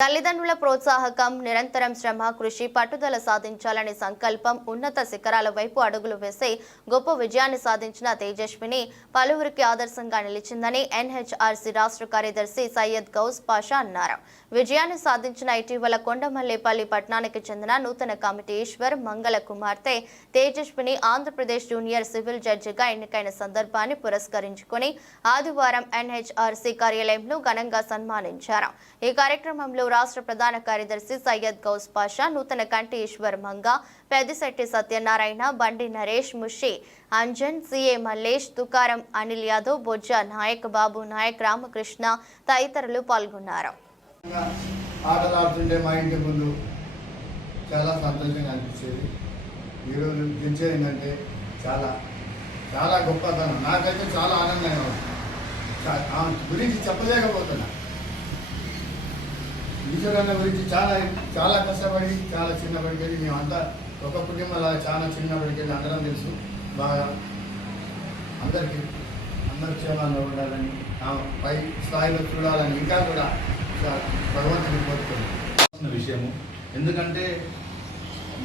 తల్లిదండ్రుల ప్రోత్సాహకం, నిరంతరం శ్రమ, కృషి, పట్టుదల సాధించాలనే సంకల్పం ఉన్నత శిఖరాల వైపు అడుగులు వేసే గొప్ప విజయాన్ని సాధించిన తేజస్విని పలువురికి ఆదర్శంగా నిలిచిందని ఎన్హెచ్ఆర్సీ రాష్ట్ర కార్యదర్శి సయ్యద్ గౌస్ పాషా అన్నారు. విజయాన్ని సాధించిన ఇటీవల కొండమల్లేపల్లి పట్టణానికి చెందిన నూతన కమిటీ ఈశ్వర్ మంగళ కుమార్తె తేజస్విని ఆంధ్రప్రదేశ్ జూనియర్ సివిల్ జడ్జిగా ఎన్నికైన సందర్భాన్ని పురస్కరించుకుని ఆదివారం ఎన్హెచ్ఆర్సీ కార్యాలయంలో ఘనంగా సన్మానించారు. ఈ కార్యక్రమంలో రాష్ట్ర ప్రధాన కార్యదర్శి సయ్యద్ గౌస్ పాషా, నూతన కంటి ఈశ్వర్ మంగ, పెద్దిశెట్టి సత్యనారాయణ, బండి నరేష్, ముషి అంజన్, సిఏ మల్లేష్, తుకారం, అనిల్ యాదవ్, బొజ్జ నాయక్, బాబు నాయక్, రామకృష్ణ తదితరులు పాల్గొన్నారు. ఆటలాడుతుంటే మా ఇంటి ముందు చాలా సంతోషంగా అనిపించేది. ఈరోజు గెలిచేది ఏంటంటే చాలా చాలా గొప్పతనం. నాకైతే చాలా ఆనందంగా ఉంది. గురించి చెప్పలేకపోతున్నా. ఈశ్వరన్న గురించి చాలా చాలా కష్టపడి చాలా చిన్నప్పటికి వెళ్ళి మేమంతా ఒక కుటుంబంలో చాలా చిన్నప్పటికి వెళ్ళి అందరం తెలుసు. బాగా అందరికీ అందరి క్షేమాల్లో ఉండాలని, పై స్థాయిలో చూడాలని ఇంకా కూడా భగవంతుని కోరుకుంటున్నాం విషయము. ఎందుకంటే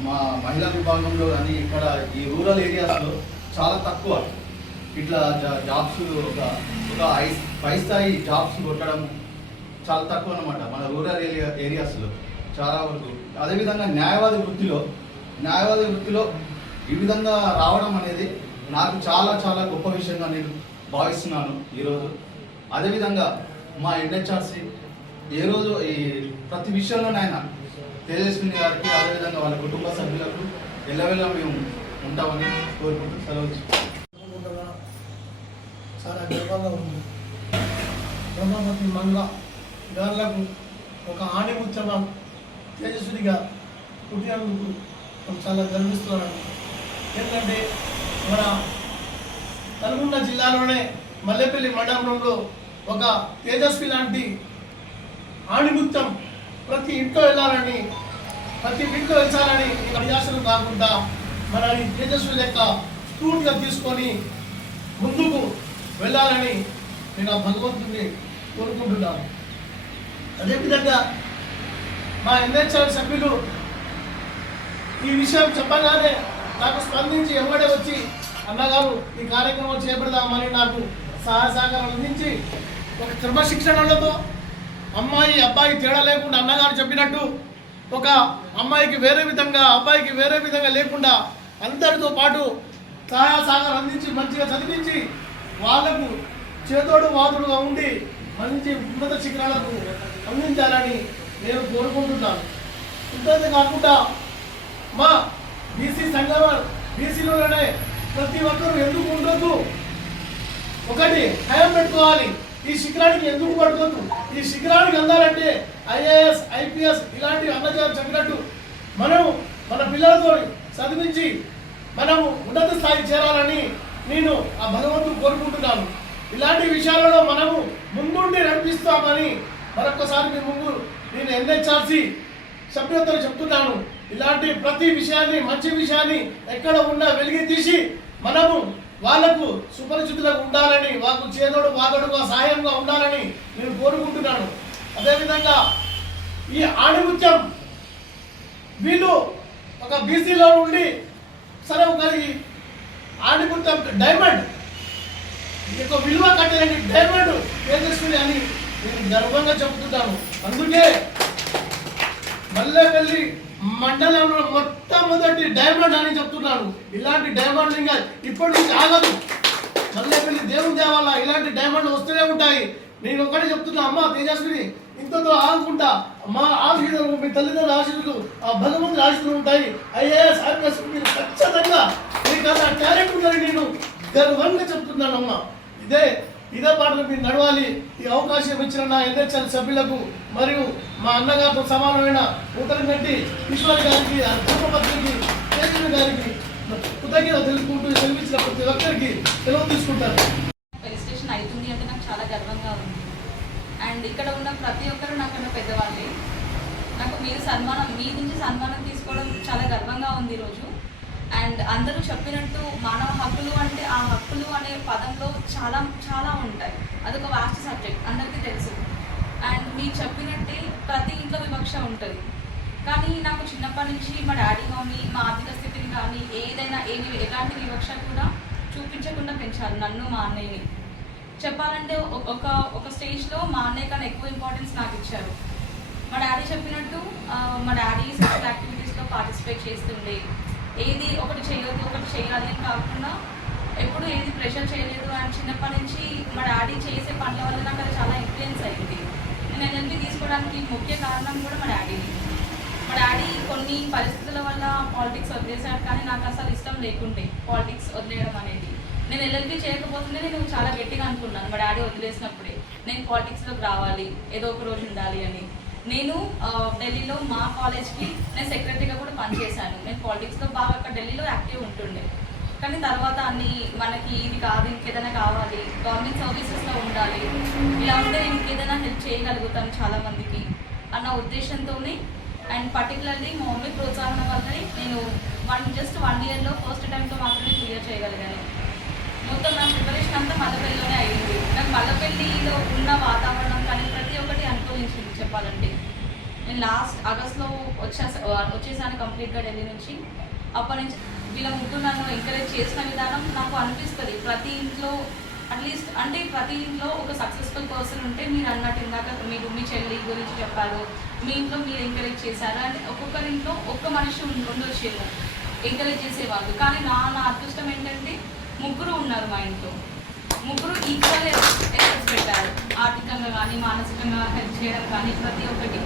మా మహిళా విభాగంలో కానీ ఇక్కడ ఈ రూరల్ ఏరియాస్లో చాలా తక్కువ ఇట్లా జాబ్స్ ఒక పై స్థాయి జాబ్స్ కొట్టడం చాలా తక్కువ అన్నమాట మన రూరల్ ఏరియాస్లో చాలా వరకు. అదేవిధంగా న్యాయవాది వృత్తిలో ఈ విధంగా రావడం అనేది నాకు చాలా చాలా గొప్ప విషయంగా నేను భావిస్తున్నాను ఈరోజు. అదేవిధంగా మా ఎన్హెచ్ఆర్సీ ఏ రోజు ఈ ప్రతి విషయంలోనైనా తేజస్విని గారికి అదేవిధంగా వాళ్ళ కుటుంబ సభ్యులకు ఎల్లవెల్ల మేము ఉంటామని కోరుకుంటూ సెలవు. చాలా గర్వంగా ఉంది. బ్రహ్మపతి మంగ గారులకు ఒక ఆణిముత్యమ తేజస్వినిగా పుట్టినందుకు మనం చాలా గర్విస్తున్నాను. ఎందుకంటే మన నల్గొండ జిల్లాలోనే మల్లెపల్లి మండలంలో ఒక తేజస్వి లాంటి ఆణిముత్యం ప్రతి ఇంట్లో వెళ్ళాలని, ప్రతి ఇంట్లో వెళ్చాలని అడియాసలు కాకుండా మన ఈ తేజస్వి లెక్క స్ఫూర్తిగా తీసుకొని ముందుకు వెళ్ళాలని నేను ఆ భగవంతుడిని కోరుకుంటున్నాను. అదేవిధంగా మా ఎన్హెచ్ఆర్ సభ్యులు ఈ విషయం చెప్పగానే నాకు స్పందించి ఎమ్మడే వచ్చి అన్నగారు ఈ కార్యక్రమం చేపడదామని నాకు సహాయ సహకారం అందించి ఒక క్రమశిక్షణలతో అమ్మాయి అబ్బాయి తేడా లేకుండా అన్నగారు చెప్పినట్టు ఒక అమ్మాయికి వేరే విధంగా అబ్బాయికి వేరే విధంగా లేకుండా అందరితో పాటు సహాయ సహకారం అందించి మంచిగా చదివించి వాళ్ళకు చేతోడు వాదుడుగా ఉండి మంచి ఉన్నత శిఖరాలకు అందించాలని నేను కోరుకుంటున్నాను. ఇంతే కాకుండా మా బీసీ సంఘం బీసీలోనే ప్రతి ఒక్కరూ ఎందుకు ఉండొద్దు, ఒకటి భయం పెట్టుకోవాలి. ఈ శిఖరానికి ఎందుకు పడుకోవద్దు, ఈ శిఖరానికి అందాలంటే ఐఏఎస్ ఐపీఎస్ ఇలాంటి అన్నగారు చెప్పినట్టు మనం మన పిల్లలతో చదివించి మనము ఉన్నత స్థాయికి చేరాలని నేను ఆ భగవంతుడు కోరుకుంటున్నాను. ఇలాంటి విషయాలలో మనము ముందుండి నడిపిస్తామని మరొకసారి మీ ముందు నేను ఎన్హెచ్ఆర్సీ సభ్యులతో చెప్తున్నాను. ఇలాంటి ప్రతి విషయాన్ని మంచి విషయాన్ని ఎక్కడ ఉన్నా వెలిగి తీసి మనము వాళ్లకు సుపరిచితులకు ఉండాలని, వాళ్ళకు చేదోడు వాదోడుగా సహాయంగా ఉండాలని నేను కోరుకుంటున్నాను. అదేవిధంగా ఈ ఆణిముత్యం వీళ్ళు ఒక బీసీలో ఉండి సరే ఒక ఆణిముత్యం డైమండ్ యొక్క విలువ కట్టలేని డైమండ్ తేజస్విని అని నేను గర్వంగా చెబుతున్నాను. అందుకే మల్లెపల్లి మండలంలో మొట్టమొదటి డైమండ్ అని చెప్తున్నాను. ఇలాంటి డైమండ్ ఇంకా ఇప్పటి నుంచి ఆగదు. మల్లెపల్లి దేవుని దేవాల ఇలాంటి డైమండ్లు వస్తూనే ఉంటాయి. నేను ఒకటి చెప్తున్నా, అమ్మ తేజస్విని ఇంతతో ఆగుకుంటా మా ఆశీర్వాదం, మీ తల్లిదండ్రుల ఆశీర్వాదం, ఆ భగవంతుని ఆశీర్వాదం ఉంటాయి. ఐఏఎస్ ఐపీఎస్ మీరు ఖచ్చితంగా మీకు అలా టాలెంట్ ఉందని నేను గర్వంగా చెప్తున్నాను. అమ్మ ఇదే పాటలు మీరు నడవాలి. ఈ అవకాశం ఇచ్చిన నా ఎన్హెచ్ఆర్ సభ్యులకు మరియు మా అన్నగారితో సమానమైన ఉత్తరంగంటి ఈశ్వర్ గారికి, ధర్మపత్రికి, తేజస్వి గారికి కృతజ్ఞత తెలుపుకుంటూ సెలవిచ్చిన ప్రతి ఒక్కరికి సెలవు తీసుకుంటారు. రిజిస్ట్రేషన్ అవుతుంది అంటే నాకు చాలా గర్వంగా ఉంది. అండ్ ఇక్కడ ఉన్న ప్రతి ఒక్కరు నాకన్నా పెద్దవాళ్ళే. నాకు మీ నుంచి సన్మానం తీసుకోవడం చాలా గర్వంగా ఉంది ఈరోజు. అండ్ అందరూ చెప్పినట్టు మానవ హక్కులు అంటే ఆ హక్కులు అనే పదంలో చాలా చాలా ఉంటాయి. అదొక వాస్ట్ సబ్జెక్ట్ అందరికీ తెలుసు. అండ్ మీరు చెప్పినట్టే ప్రతి ఇంట్లో వివక్ష ఉంటుంది. కానీ నాకు చిన్నప్పటి నుంచి మా డాడీ మమ్మీ మా ఆర్థిక స్థితిని కానీ ఏదైనా ఎలాంటి వివక్ష కూడా చూపించకుండా పెంచారు నన్ను మా అన్నయ్యని. చెప్పాలంటే ఒక స్టేజ్లో మా అన్నయ్య కన్నా ఎక్కువ ఇంపార్టెన్స్ నాకు ఇచ్చారు. మా డాడీ చెప్పినట్టు మా డాడీ సోషల్ యాక్టివిటీస్లో పార్టిసిపేట్ చేస్తుండే, ఏది ఒకటి చేయొద్దు ఒకటి చేయాలి అని కాకుండా ఎప్పుడు ఏది ప్రెషర్ చేయలేదు. అండ్ చిన్నప్పటి నుంచి మా డాడీ చేసే పనుల వల్ల నాకు అది చాలా ఇన్ఫ్లుయెన్స్ అయింది. నేను ఎల్ఎల్బీ తీసుకోవడానికి ముఖ్య కారణం కూడా మా డాడీని. మా డాడీ కొన్ని పరిస్థితుల వల్ల పాలిటిక్స్ వదిలేశాడు, కానీ నాకు అసలు ఇష్టం లేకుండే పాలిటిక్స్ వదిలేయడం అనేది. నేను ఎల్ఎల్బీ చేయకపోతుంటే నేను చాలా గట్టిగా అనుకున్నాను మా డాడీ వదిలేసినప్పుడే నేను పాలిటిక్స్లోకి రావాలి, ఏదో ఒక రోజు ఉండాలి అని. నేను ఢిల్లీలో మా కాలేజ్కి నేను సెక్రటరీగా కూడా పనిచేశాను. నేను పాలిటిక్స్లో బాగా అక్కడ ఢిల్లీలో యాక్టివ్ ఉంటుండే. కానీ తర్వాత అన్ని మనకి ఇది కాదు, ఇంకేదైనా కావాలి, గవర్నమెంట్ సర్వీసెస్లో ఉండాలి, ఇలా ఉంటే నేను ఇంకేదైనా హెల్ప్ చేయగలుగుతాను చాలామందికి అన్న ఉద్దేశంతోనే. అండ్ పర్టికులర్లీ మా మమ్మీ ప్రోత్సాహం వల్లనే నేను జస్ట్ 1 ఇయర్లో ఫస్ట్ టైంతో మాత్రమే క్లియర్ చేయగలిగాను. మొత్తం నా ప్రిపరేషన్ అంతా మల్లపల్లిలోనే అయ్యింది. నాకు మల్లపల్లిలో ఉన్న వాతావరణం కానీ ప్రతి ఒక్కటి అనుకూలించింది చెప్పాలంటే. నేను లాస్ట్ ఆగస్ట్లో వచ్చేసాను కంప్లీట్గా ఢిల్లీ నుంచి. అప్పటి నుంచి వీళ్ళ ముగ్గురు నన్ను ఎంకరేజ్ చేసిన విధానం నాకు అనిపిస్తుంది. ప్రతి ఇంట్లో అట్లీస్ట్ అంటే ప్రతి ఇంట్లో ఒక సక్సెస్ఫుల్ పర్సన్ ఉంటే, మీరు అన్నట్టు ఇందాక మీరు మీ చెల్లి గురించి చెప్పారు, మీ ఇంట్లో మీరు ఎంకరేజ్ చేశారు. అంటే ఒక్కొక్కరి ఇంట్లో ఒక్క మనిషి ఉండొచ్చేమో ఎంకరేజ్ చేసేవాళ్ళు, కానీ నా అదృష్టం ఏంటంటే ముగ్గురు ఉన్నారు మా ఇంట్లో. ముగ్గురు ఈక్వల్ ఎఫర్ట్స్ పెట్టారు, ఆర్థికంగా కానీ మానసికంగా హెల్ప్ చేయడం కానీ ప్రతి ఒక్కటి.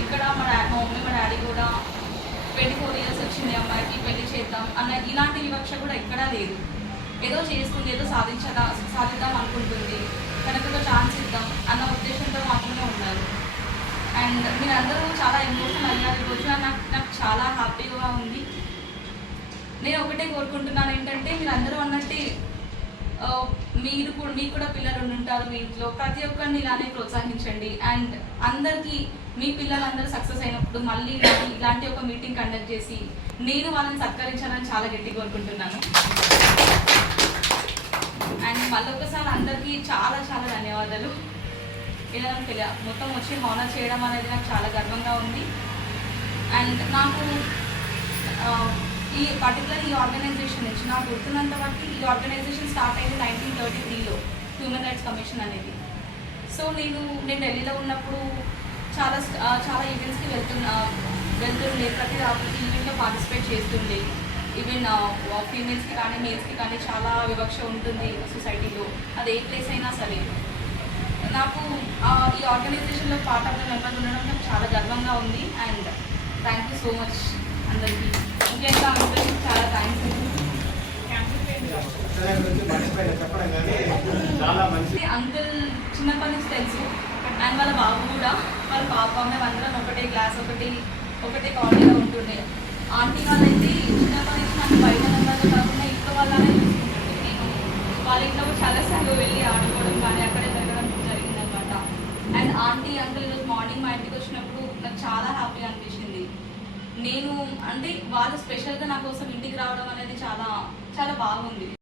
ఇక్కడ మా మమ్మీ మా డాడీ కూడా 24 ఇయర్స్ వచ్చింది అమ్మాయికి పెళ్లి చేద్దాం అన్న ఇలాంటి వివక్ష కూడా ఎక్కడా లేదు. ఏదో చేస్తుంది, ఏదో సాధిద్దాం అనుకుంటుంది, తనకు ఒక ఛాన్స్ ఇద్దాం అన్న ఉద్దేశంతో మాత్రమే ఉన్నారు. అండ్ మీరందరూ చాలా ఎమోషనల్ అయ్యారు ఈరోజు. నాకు చాలా హ్యాపీగా ఉంది. నేను ఒకటే కోరుకుంటున్నాను ఏంటంటే, మీరందరూ అన్నట్టే మీకు కూడా పిల్లలు ఉంటారు మీ ఇంట్లో, ప్రతి ఒక్కరిని ఇలానే ప్రోత్సహించండి. అండ్ అందరికీ మీ పిల్లలందరూ సక్సెస్ అయినప్పుడు మళ్ళీ ఇలాంటి ఒక మీటింగ్ కండక్ట్ చేసి నేను వాళ్ళని సత్కరించాలని చాలా గట్టిగా కోరుకుంటున్నాను. అండ్ మళ్ళొకసారి అందరికీ చాలా చాలా ధన్యవాదాలు. ఇలా మొత్తం వచ్చి హానర్ చేయడం అనేది నాకు చాలా గర్వంగా ఉంది. అండ్ నాకు ఈ పర్టికులర్ ఈ ఆర్గనైజేషన్ నుంచి నాకు గుర్తున్నంత వరకు ఈ ఆర్గనైజేషన్ స్టార్ట్ అయింది 1933లో, హ్యూమన్ రైట్స్ కమిషన్ అనేది. సో నేను ఢిల్లీలో ఉన్నప్పుడు చాలా ఈవెంట్స్కి వెళ్తుండే, ప్రతి ఈవెంట్లో పార్టిసిపేట్ చేస్తుండే. ఈవెన్ ఫీమేల్స్కి కానీ మేల్స్కి కానీ చాలా వివక్ష ఉంటుంది సొసైటీలో, అది ఏ ప్లేస్ అయినా సరే. నాకు ఈ ఆర్గనైజేషన్లో పార్ట్ ఆఫ్ ద మెంబర్ ఉండడం నాకు చాలా గర్వంగా ఉంది. And thank you so much అందరికీ. ముఖ్యంగా అందరికీ చాలా థ్యాంక్స్. అంకుల్ చిన్నప్పటి నుంచి తెలుసు, అండ్ వాళ్ళ బాబు కూడా, వాళ్ళ పాప, మేమందరం ఒకటే క్లాస్, ఒకటే కాలనీలో ఉంటుండే. ఆంటీ వాళ్ళైతే చిన్నప్పటి నుంచి నాకు బయట నెంబర్లో కాకుండా ఇంట్లో వాళ్ళనే చూసుకుంటుండే. నేను వాళ్ళ ఇంట్లో చాలాసార్లు వెళ్ళి ఆడుకోవడం కానీ అక్కడే పెరగడం జరిగిందనమాట. అండ్ ఆంటీ అంకుల్ ఈరోజు మార్నింగ్ మా ఇంటికి వచ్చినప్పుడు నాకు చాలా హ్యాపీగా అనిపించింది. నేను అంటే వాళ్ళు స్పెషల్గా నా కోసం ఇంటికి రావడం అనేది చాలా చాలా బాగుంది.